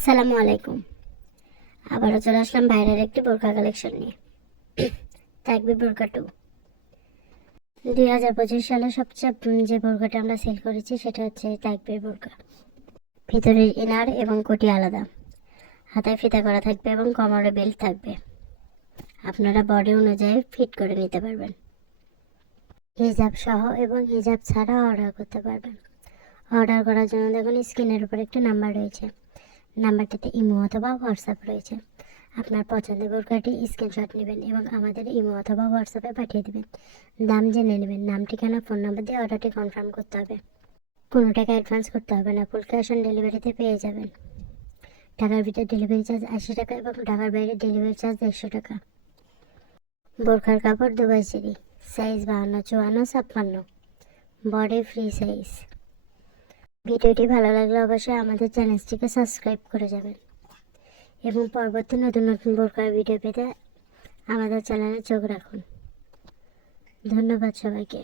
আসসালামু আলাইকুম। আবারও চলে আসলাম বাইরের একটি বোরকা কালেকশন নিয়ে। থাকবে বোরকা 2। 2025 সালে সবচেয়ে যে বোরকাটা আমরা সেল করেছি সেটা হচ্ছে থাকবে বোরকা। ভিতরের ইনার এবং কোটি আলাদা, হাতায় ফিতা করা থাকবে এবং কোমরে বেল্ট থাকবে। আপনারা বডি অনুযায়ী ফিট করে নিতে পারবেন। হিজাব সহ এবং হিজাব ছাড়া অর্ডার করতে পারবেন। অর্ডার করার জন্য দেখুন স্ক্রিনের উপর একটা নাম্বার রয়েছে। নাম্বারটিতে ইমো অথবা হোয়াটসঅ্যাপ রয়েছে। আপনার পছন্দের বোরকাটি স্ক্রিনশট নেবেন এবং আমাদের ইমো অথবা হোয়াটসঅ্যাপে পাঠিয়ে দেবেন। দাম জেনে নেবেন। নাম, ঠিকানা, ফোন নাম্বার দিয়ে অর্ডারটি কনফার্ম করতে হবে। কোনো টাকা অ্যাডভান্স করতে হবে না, ফুল ক্যাশ অন ডেলিভারিতে পেয়ে যাবেন। ঢাকার ভিতরে ডেলিভারি চার্জ 80 টাকা এবং ঢাকার বাইরে ডেলিভারি চার্জ 100 টাকা। বোরকার কাপড় Dubai cherry, size 52, 54, 56, body free size. ভিডিওটি ভালো লাগলে অবশ্যই আমাদের চ্যানেলটিকে সাবস্ক্রাইব করে যাবেন এবং পরবর্তী নতুন নতুন বোরকার ভিডিও পেতে আমাদের চ্যানেলে চোখ রাখুন। ধন্যবাদ সবাইকে।